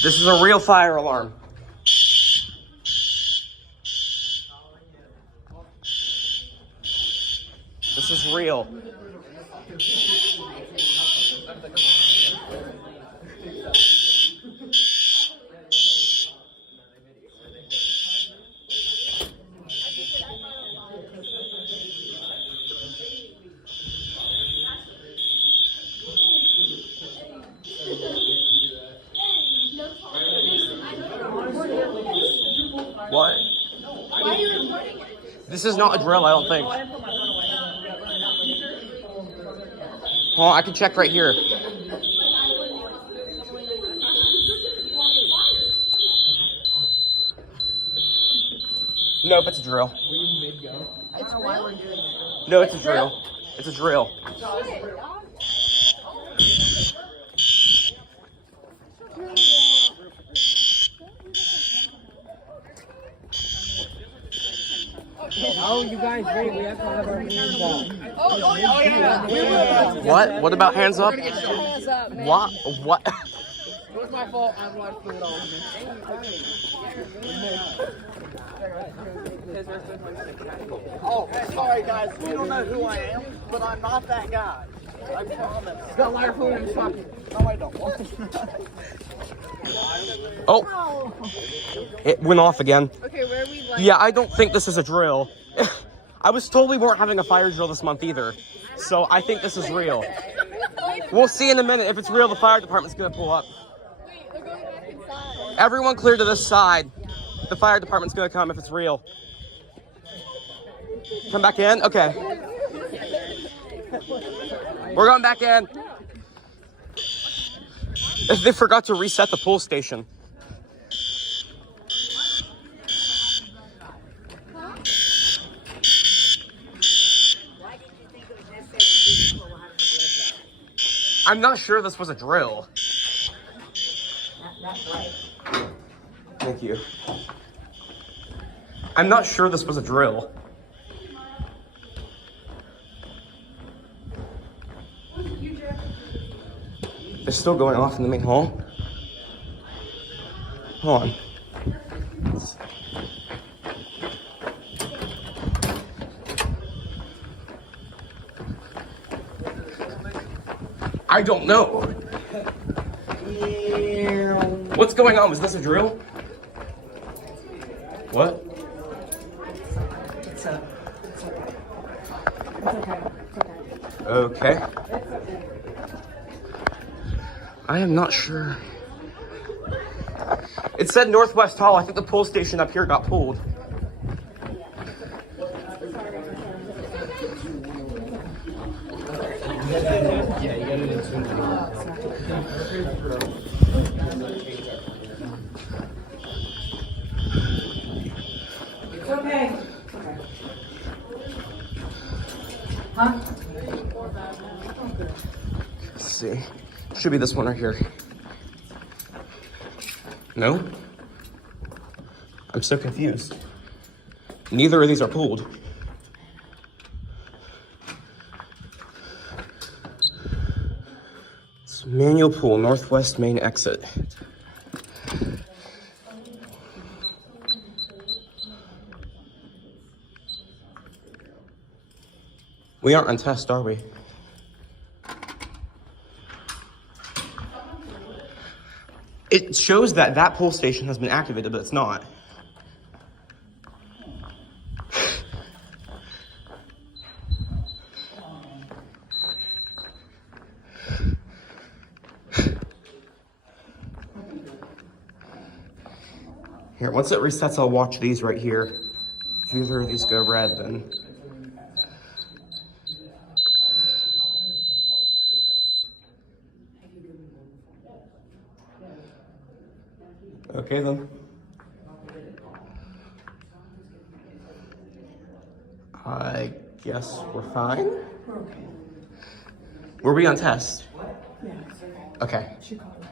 This is a real fire alarm. This is real. What? Why are you recording it? This is not a drill, I don't think. Oh, I can check right here. Nope, it's a drill. It's real? No, it's a drill. It's a drill. Oh, you guys, wait, we have to have our hands up. Oh, yeah. What? What about hands up? Hands up, man. What? What? It was my fault, I watched it all. Oh, sorry guys, you don't know who I am, but I'm not that guy. I promise. He's got lighter fluid in his pocket. No, I don't. Oh! It went off again. Okay, where are we like? Yeah, I don't think this is a drill. I was told we weren't having a fire drill this month either. So I think this is real. We'll see in a minute. If it's real, the fire department's gonna pull up. Wait, they're going back inside. Everyone clear to this side. The fire department's gonna come if it's real. Come back in? Okay. We're going back in. They forgot to reset the pull station. I'm not sure this was a drill. Thank you. I'm not sure this was a drill. It's still going off in the main hall. Hold on. I don't know. What's going on? Was this a drill? What? Okay. I am not sure. It said Northwest Hall. I think the pull station up here got pulled. It's okay. Huh? Let's see. Should be this one right here. No? I'm so confused. Neither of these are pulled. It's manual pull, northwest main exit. We aren't on test, are we? It shows that that pull station has been activated, but it's not. Here, once it resets, I'll watch these right here. If either of these go red, then... Okay, then. I guess we're fine. Were we on test? Yeah. Okay. She called.